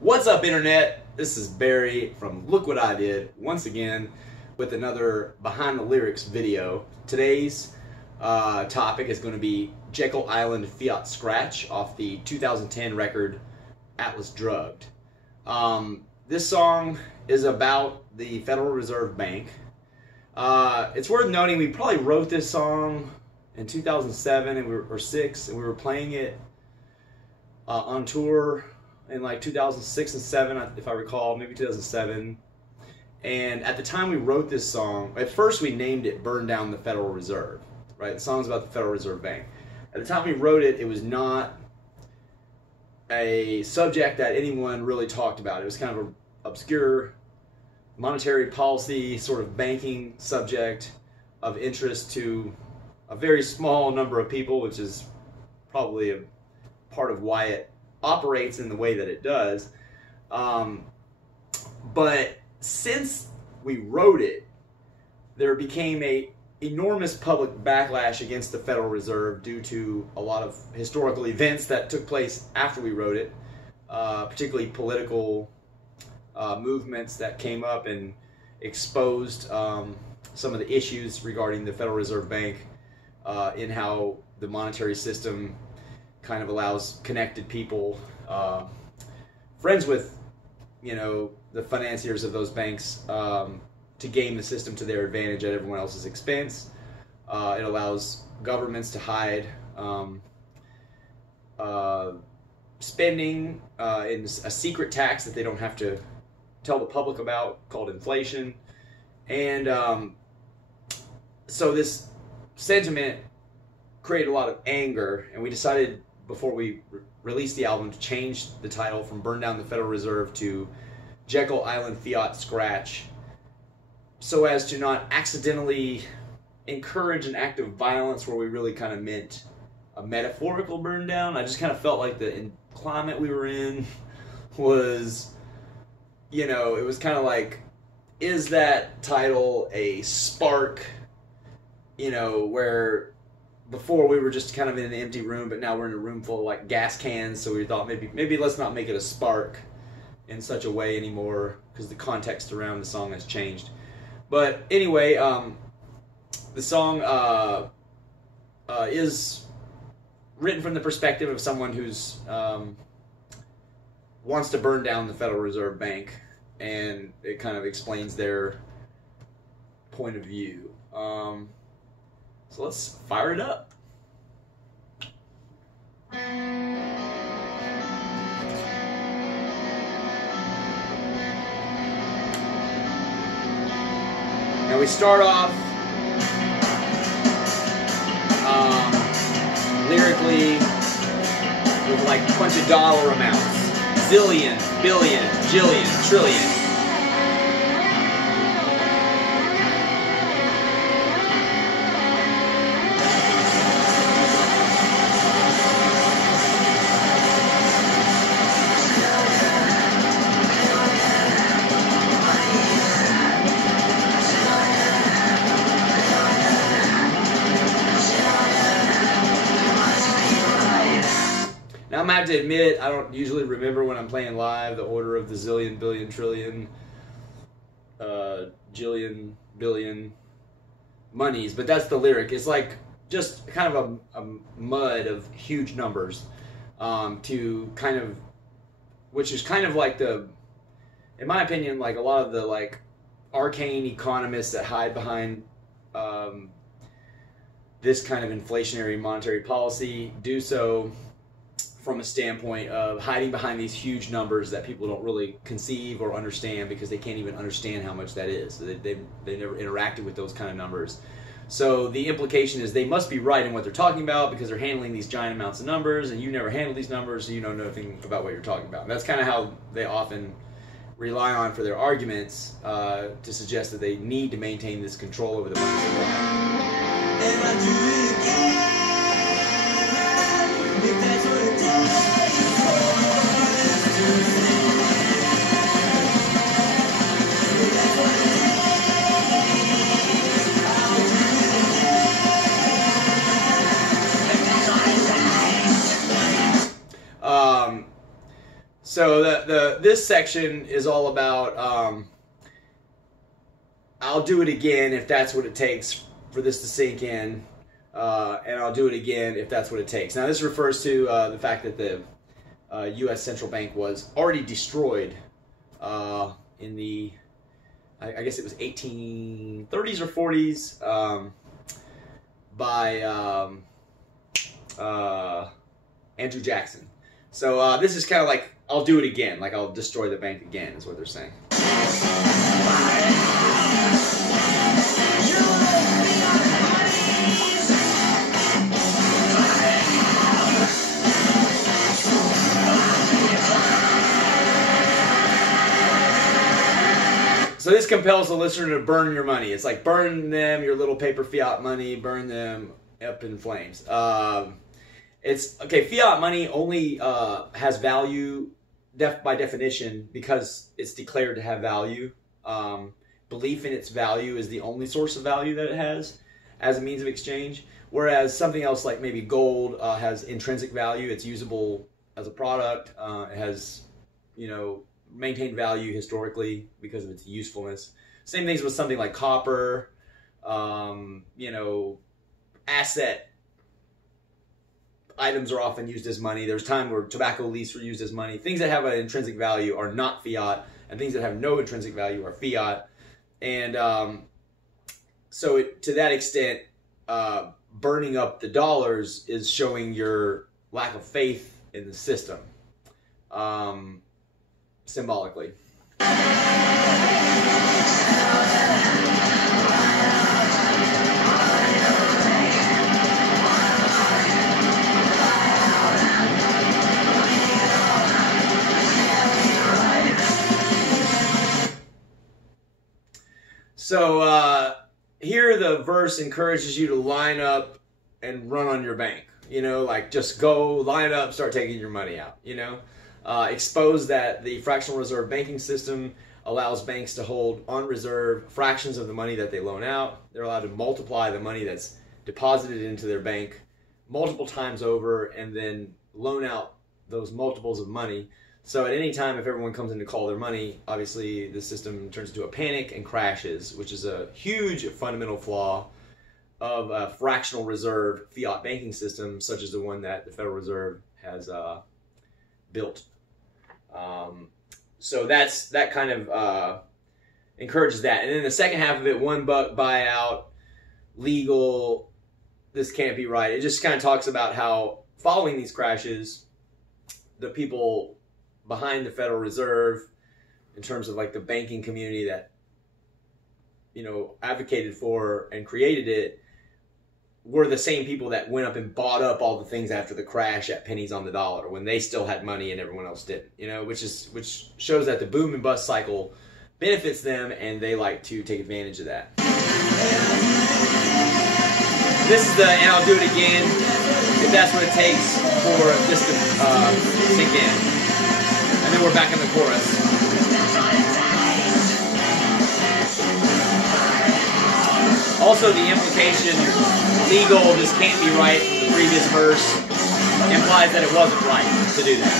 What's up, Internet? This is Barry from Look What I Did, once again with another Behind the Lyrics video. Today's topic is going to be Jekyll Island Fiat Scratch off the 2010 record Atlas Drugged. This song is about the Federal Reserve Bank. It's worth noting we probably wrote this song in 2007 or 6, and we were playing it on tour in like 2006 and 7, if I recall, maybe 2007. And at the time we wrote this song, at first we named it Burn Down the Federal Reserve, right? The song's about the Federal Reserve Bank. At the time we wrote it, it was not a subject that anyone really talked about. It was kind of an obscure monetary policy, sort of banking subject of interest to a very small number of people, which is probably a part of why it operates in the way that it does. But since we wrote it, there became a enormous public backlash against the Federal Reserve due to a lot of historical events that took place after we wrote it, particularly political movements that came up and exposed some of the issues regarding the Federal Reserve Bank in how the monetary system kind of allows connected people, friends with, you know, the financiers of those banks, to game the system to their advantage at everyone else's expense. It allows governments to hide spending in a secret tax that they don't have to tell the public about, called inflation. And so this sentiment created a lot of anger, and we decided before we released the album to change the title from Burn Down the Federal Reserve to Jekyll Island Fiat Scratch, so as to not accidentally encourage an act of violence where we really kind of meant a metaphorical burn down. I just kind of felt like the climate we were in was, you know, it was kind of like, is that title a spark, you know, where before we were just kind of in an empty room, but now we're in a room full of like gas cans, so we thought maybe let's not make it a spark in such a way anymore, because the context around the song has changed. But anyway, the song is written from the perspective of someone who's wants to burn down the Federal Reserve Bank, and it kind of explains their point of view. So let's fire it up. Now we start off lyrically with like a bunch of dollar amounts. Zillion, billion, jillion, trillion. Now, I'm going to have to admit, I don't usually remember when I'm playing live the order of the zillion, billion, trillion, jillion, billion monies, but that's the lyric. It's like just kind of a mud of huge numbers, to kind of, which is kind of like the, in my opinion, like a lot of the like arcane economists that hide behind this kind of inflationary monetary policy do so from a standpoint of hiding behind these huge numbers that people don't really conceive or understand, because they can't even understand how much that is. So they never interacted with those kind of numbers. So the implication is they must be right in what they're talking about, because they're handling these giant amounts of numbers, and you never handle these numbers, so you don't know anything about what you're talking about. And that's kind of how they often rely on for their arguments, to suggest that they need to maintain this control over the money supply. And I do it again. If that's what it takes for us to see. If that's what it takes, I'll do it again. If that's what it takes. So this section is all about I'll do it again if that's what it takes for this to sink in, and I'll do it again if that's what it takes. Now this refers to the fact that the U.S. central bank was already destroyed in the, I guess it was 1830s or 40s by Andrew Jackson. So this is kind of like, I'll do it again, like I'll destroy the bank again, is what they're saying. So this compels the listener to burn your money. It's like burn them, your little paper fiat money, burn them up in flames. It's okay. Fiat money only has value by definition because it's declared to have value. Belief in its value is the only source of value that it has as a means of exchange. Whereas something else like maybe gold has intrinsic value. It's usable as a product. It has, you know, maintained value historically because of its usefulness. Same things with something like copper, you know, asset items are often used as money. There's time where tobacco leaves were used as money. Things that have an intrinsic value are not fiat, and things that have no intrinsic value are fiat. And so to that extent, burning up the dollars is showing your lack of faith in the system. Symbolically. So here the verse encourages you to line up and run on your bank. You know, like just go line up, start taking your money out, you know. Expose that the fractional reserve banking system allows banks to hold on reserve fractions of the money that they loan out. They're allowed to multiply the money that's deposited into their bank multiple times over and then loan out those multiples of money. So at any time, if everyone comes in to call their money, obviously the system turns into a panic and crashes, which is a huge fundamental flaw of a fractional reserve fiat banking system, such as the one that the Federal Reserve has built. So that kind of encourages that. And then the second half of it, $1 buyout, legal, this can't be right. It just kind of talks about how following these crashes, the people behind the Federal Reserve, in terms of like the banking community that, you know, advocated for and created it, were the same people that went up and bought up all the things after the crash at pennies on the dollar when they still had money and everyone else didn't, you know, which shows that the boom and bust cycle benefits them and they like to take advantage of that. This is the, and I'll do it again if that's what it takes for this to sink in. And then we're back in the chorus. Also, the implication, legal, this can't be right, from the previous verse, implies that it wasn't right to do that.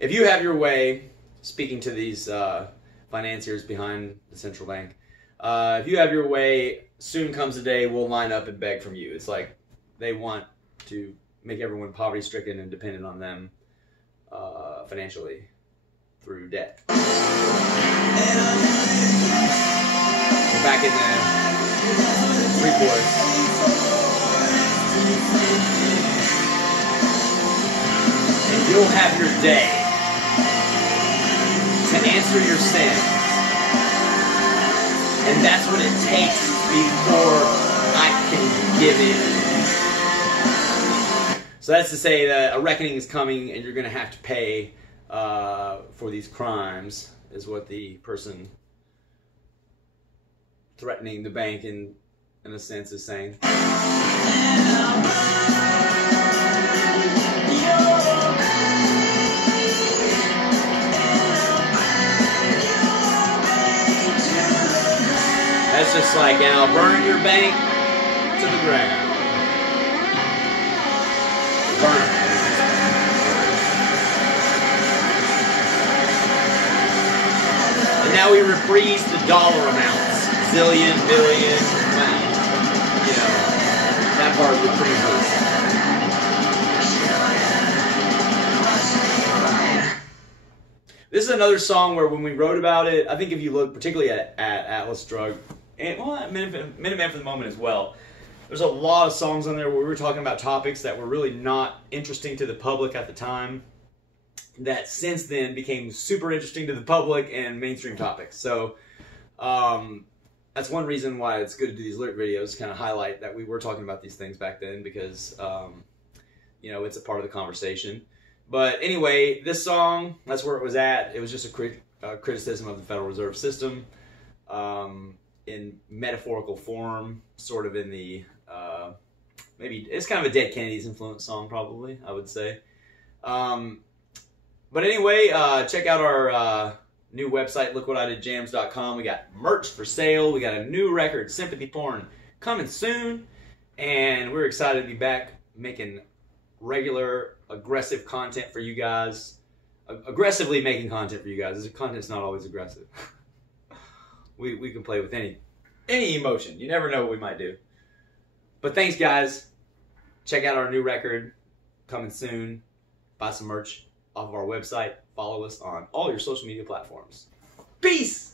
If you have your way, speaking to these financiers behind the central bank, if you have your way, soon comes the day we'll line up and beg from you. It's like they want to make everyone poverty-stricken and dependent on them financially through debt. We're back in the pre-chorus. And you'll have your day to answer your sins. And that's what it takes before I can give in. So that's to say that a reckoning is coming and you're going to have to pay for these crimes, is what the person threatening the bank in a sense is saying. It's just like, and I'll burn your bank to the ground. Burn. And now we reprise the dollar amounts. Zillion, billion, pound. You know, that part reprises. This is another song where when we wrote about it, I think if you look particularly at Atlas Drug, and well, Minuteman for the Moment as well, there's a lot of songs on there where we were talking about topics that were really not interesting to the public at the time, that since then became super interesting to the public and mainstream topics. So that's one reason why it's good to do these lyric videos, kind of highlight that we were talking about these things back then, because you know, it's a part of the conversation. But anyway, this song, that's where it was at. It was just a criticism of the Federal Reserve System in metaphorical form, sort of in the, maybe, it's kind of a Dead Kennedys influence song, probably, I would say. But anyway, check out our new website, LookWhatIDidJams.com. We got merch for sale. We got a new record, Sympathy Porn, coming soon. And we're excited to be back making regular, aggressive content for you guys. Aggressively making content for you guys. This content's not always aggressive. we can play with any emotion. You never know what we might do. But thanks, guys. Check out our new record coming soon. Buy some merch off of our website. Follow us on all your social media platforms. Peace!